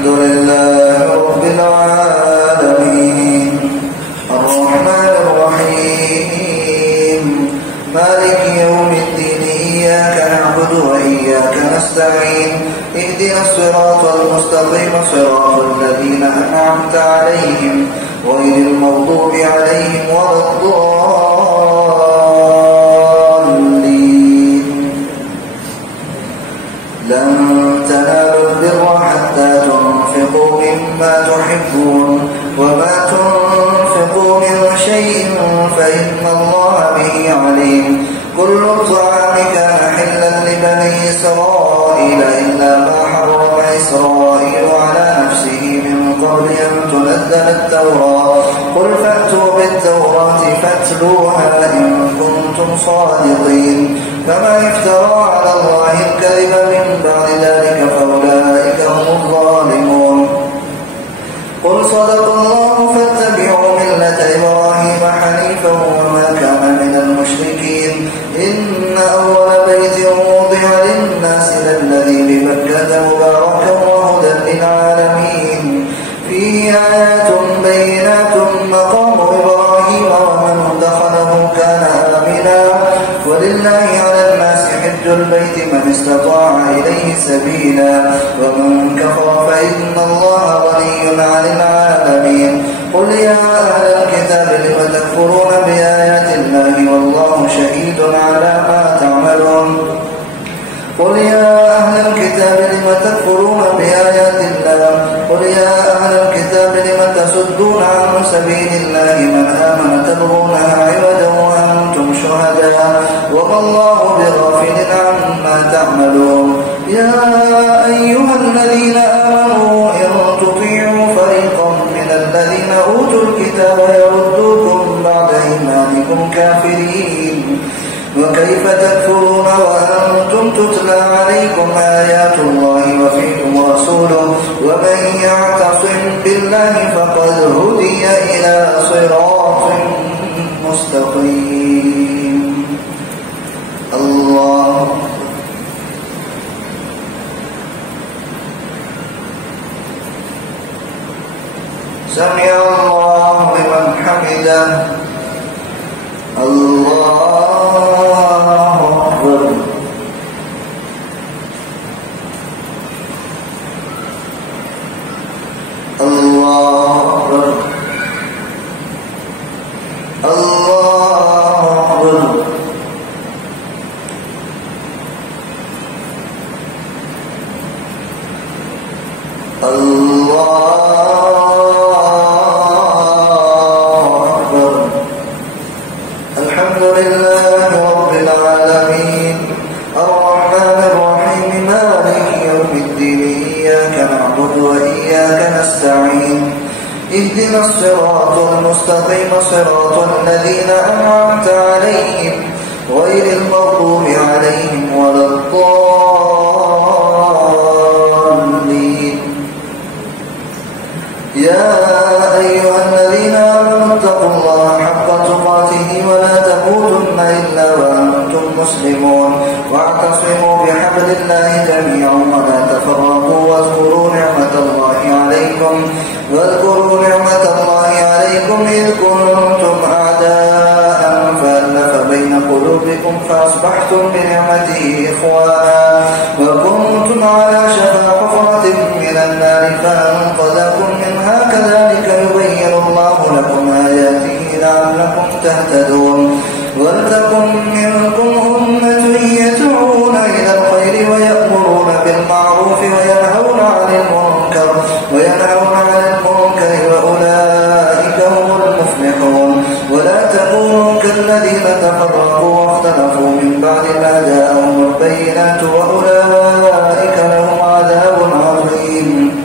الحمد لله رب العالمين الرحمن الرحيم مالك يوم الدين إياك نعبد وإياك نستعين اهدنا الصراط المستقيم صراط الذين أنعمت عليهم غير المغضوب عليهم ولا الضالين لن تنالوا البر حتى تنفقوا مما تحبون وما تنفقوا من شيء فإن الله به عليم كل الطعام كان حلا لبني إسرائيل إلا ما حرم إسرائيل على نفسه من قبل أن تنزل التوراة قل فأتوا بالتوراة فاتلوها إن كنتم صادقين فمن افترى على الله الكذب من بعد ذلك فأولئك هم الظالمون قل صدق الله فاتبعوا ملة إبراهيم حنيفا وما كان من المشركين إن أول بيت وضع للناس للذي ببكة مباركا وهدى للعالمين فيه آيات بينات مقام إبراهيم ومن دخله كان آمنا ولله على الناس حج البيت من استطاع إليه سبيلا ومن كفر فإن الله غني عن العالمين قل يا أهل الكتاب لم تكفرون بآيات الله والله شهيد على ما تعملون قل يا أهل الكتاب لم تكفرون بآيات الله قل يا أهل الكتاب لم تصدون عن سبيل الله من آمن تبغونها عوجا وأنتم شهداء وما الله بغافل عما تعملون يا أيها الذين آمنوا إن تطيعوا فريقا من الذين أوتوا الكتاب يردوكم بعد إيمانكم كافرين وكيف تكفرون وأنتم تتلى عليكم آيات الله وفيكم رسوله ومن يعتصم بالله فقد هدي إلى صراط مستقيم الله سمع الله لمن حمده الله أكبر الله أكبر الله أكبر الحمد لله رب العالمين الرحمن الرحيم مالك يوم الدين إياك نعبد وإياك نستعين اهدنا الصراط المستقيم صراط الذين أنعمت عليهم غير المغضوب عليهم ولا الضالين يا أيها الذين آمنوا اتقوا الله حق تقاته ولا تموتن إلا وأنتم مسلمون واعتصموا بحبل الله جميعا ولا تفرقوا واذكروا نعمة الله عليكم إذ كنتم أعداء فألف بين قلوبكم فأصبحتم بنعمته إخوانا وكنتم على شفا حفرة من النار فأنقذكم منها كذلك يبين الله لكم آياته لعلكم تهتدون ولتكن منكم أمة يدعون إلى الخير ويأمرون بالمعروف وينهون عن المنكر وأولئك هم المفلحون ولا تكونوا كالذين تفرقوا واختلفوا من بعد ما جاءهم البينات وأولئك لهم عذاب عظيم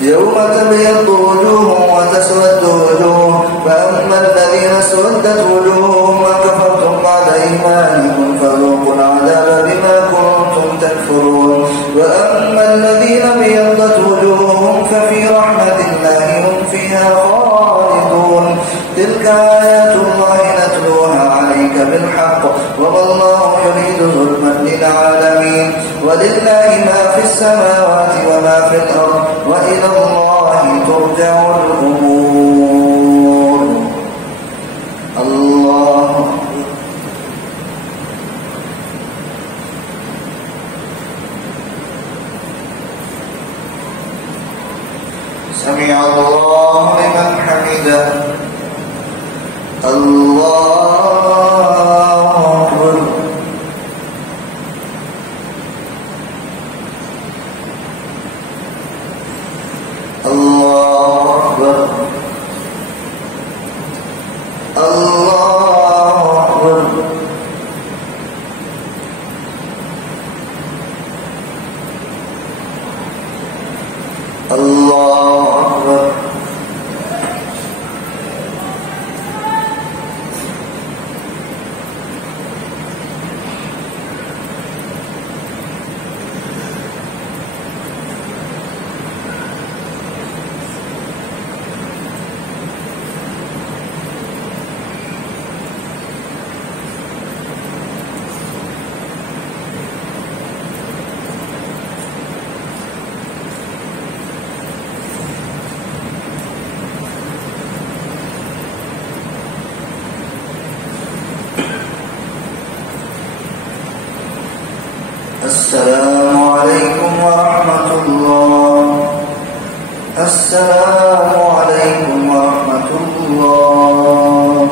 يوم تبيض وجوه وتسود وجوه فأما الذين اسودت وجوههم وكفرتم بعد إيمانكم فذوقوا العذاب بما كنتم تكفرون وأما الذين ابيضت وجوههم ففي رحمة الله هم فيها خالدون تلك آيات الله نتلوها عليك بالحق وما الله يريد ظلما للعالمين ولله ما في السماوات وما في الأرض وإلى الله ترجع الأمور. الله سمع الله لمن حمده. الله أكبر. الله أكبر. الله أكبر. الله أكبر. السلام عليكم ورحمة الله. السلام عليكم ورحمة الله.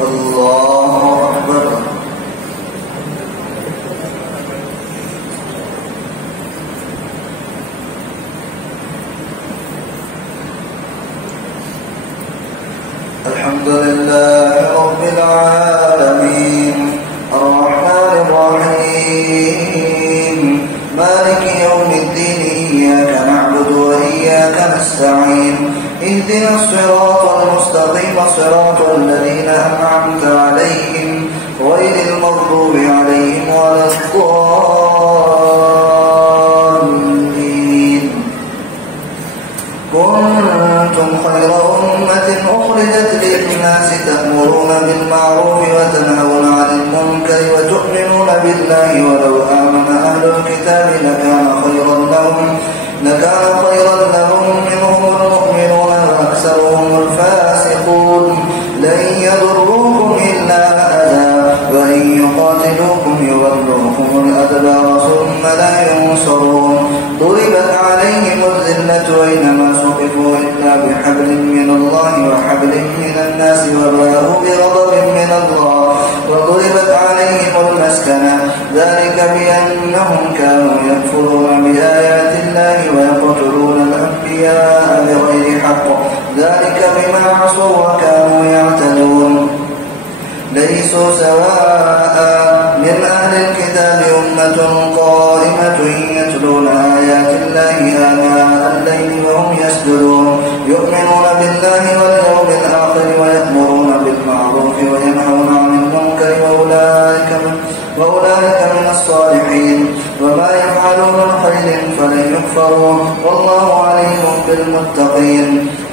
الله أكبر. الحمد لله رب العالمين الرحمن الرحيم مالك يوم الدين إياك نعبد وإياك نستعين اهدنا الصراط المستقيم صراط الذين أنعمت عليهم غير المغضوب عليهم ولا الضالين. كنتم خير أمة أخرجت للناس تأمرون بالمعروف وتنهون عن المنكر وتؤمنون بالله ولو آمن أهل الكتاب لكان خيرا لهم منهم المؤمنون وأكثرهم الفاسقون. لن يضروكم إلا أذى وإن يقاتلوكم يولوكم الأدبار ثم لا ينصرون. ضربت عليهم الذلة أينما ثقفوا إلا بحبل من الله وحبل من الناس وباءوا بغضب من الله وضربت عليهم المسكنة ذلك بأنهم كانوا يكفرون بآيات الله ويقتلون الأنبياء بغير حق ذلك بما عصوا وكانوا يعتدون. ليسوا سواء من أهل الكتاب أمة قائمة يتلون آيات الله آناء الليل وهم يسجدون يؤمنون بالله واليوم الآخر ويأمرون بالمعروف وينهون عن المنكر وأولئك من الصالحين. وما يفعلوا من خير فلن يكفروا والله عليم بالمتقين.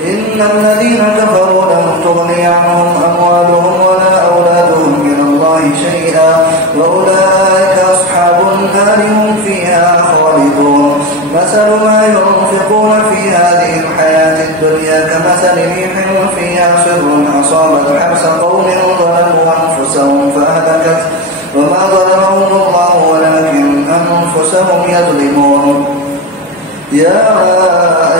إن الذين كفروا لن تغني عنهم أموالهم ولا أولادهم من الله شيئا وأولئك أصحاب النار هم فيها خالدون. مثل ما ينفقون في هذه الحياة الدنيا كمثل ريح فيها سر أصابت حرث قوم ظلموا أنفسهم فأهلكت وما ظلمهم الله ولكن أنفسهم يظلمون. يا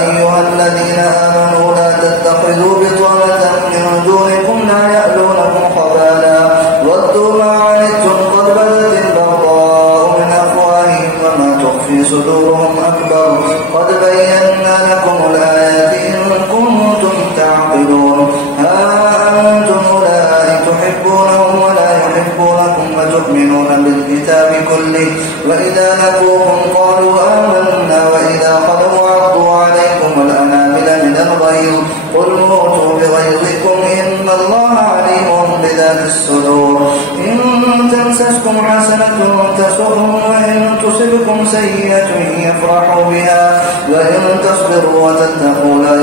أيها الذين آمنوا لا تتخذوا بطانة من دونكم لا يألونكم خبالا ودوا ما عنتم قد بدت البغضاء من أفواههم وما تخفي صدورهم أكبر قد بينا لكم الآيات إن كنتم تعقلون. ها أنتم أولئك تحبونهم ولا يحبونكم وتؤمنون بالكتاب كله وإذا لقوكم قالوا آمنا وإذا خلوا عضوا عليكم الأنامل من الغيظ قل موتوا بغيظكم إن الله عليم بذات الصدور. إن تمسسكم حسنة تسؤهم وإن تصبكم سيئة يفرحوا بها وإن تصبروا وتتقوا لا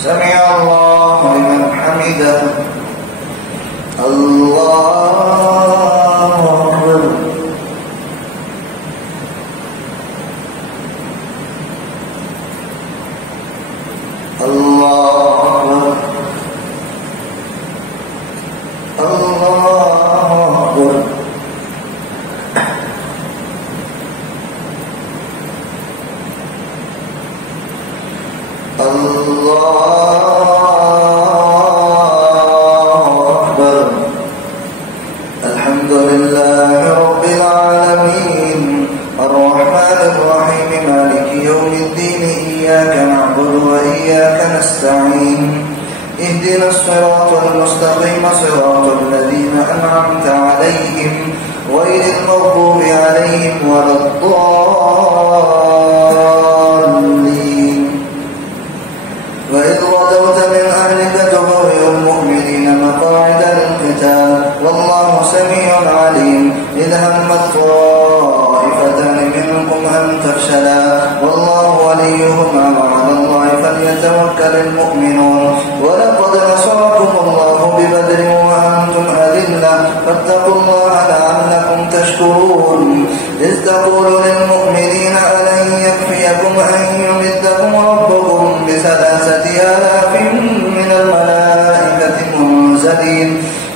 سمع الله لمن حمده. الله أكبر. الله أكبر. الله أكبر. الله أكبر. الحمد لله رب العالمين الرحمن الرحيم مالك يوم الدين إياك نعبد وإياك نستعين اهدنا الصراط المستقيم صراط الذين أنعمت عليهم غير المغضوب عليهم ولا الضالين. وإذ غدوت من أهلك تبوئ المؤمنين مقاعد للقتال والله سميع عليم. إذ همت طائفتان منكم أن تفشلا والله وليهما وعلى الله فليتوكل المؤمنون. ولقد نصركم الله ببدر وأنتم أذلة فاتقوا الله لعلكم تشكرون. إذ تقول للمؤمنين ألن يكفيكم أن يمدكم ربكم ب3,000 من الملائكة منزلين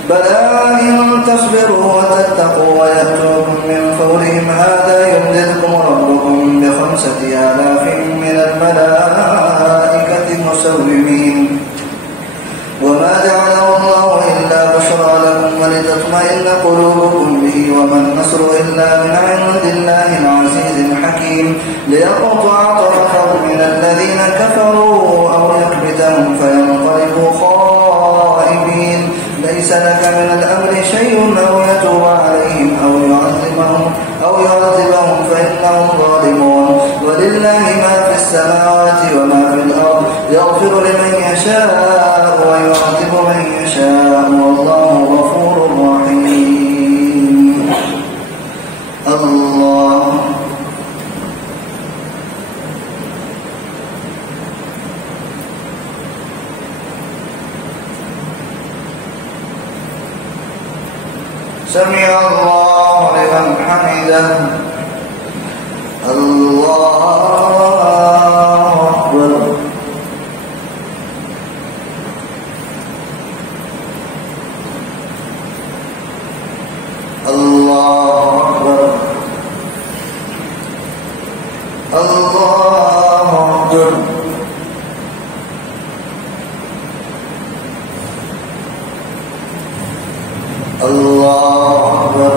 بلى إن تصبروا وتتقوا ويأتوكم من فورهم هذا يمددكم ربكم ب5,000 من الملائكة مسومين. وما جعله الله إلا بشرى لكم ولتطمئن قلوبكم به وما النصر إلا من عند الله العزيز الحكيم. ليقطع طرفا من الذين كفروا أو يكبتهم فينقلبوا خائبين. ليس لك من الأمر شيء أو يتوب عليهم أو يعذبهم فإنهم ظالمون. ولله ما في السماوات وما في الأرض يغفر لمن يشاء ويعذب من يشاء والله غفور رحيم. الله سمع الله لمن حمده. الله أكبر. الله أكبر. الله أكبر. الله أكبر.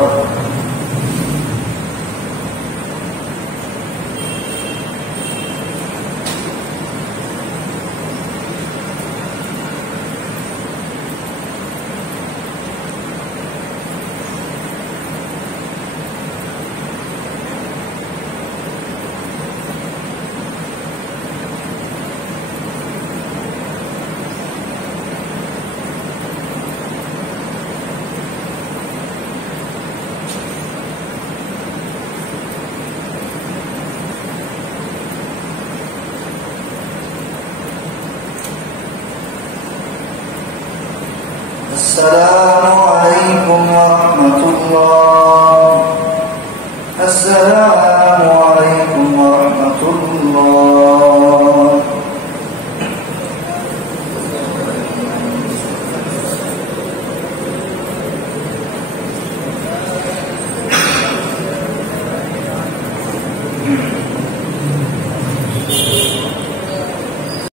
السلام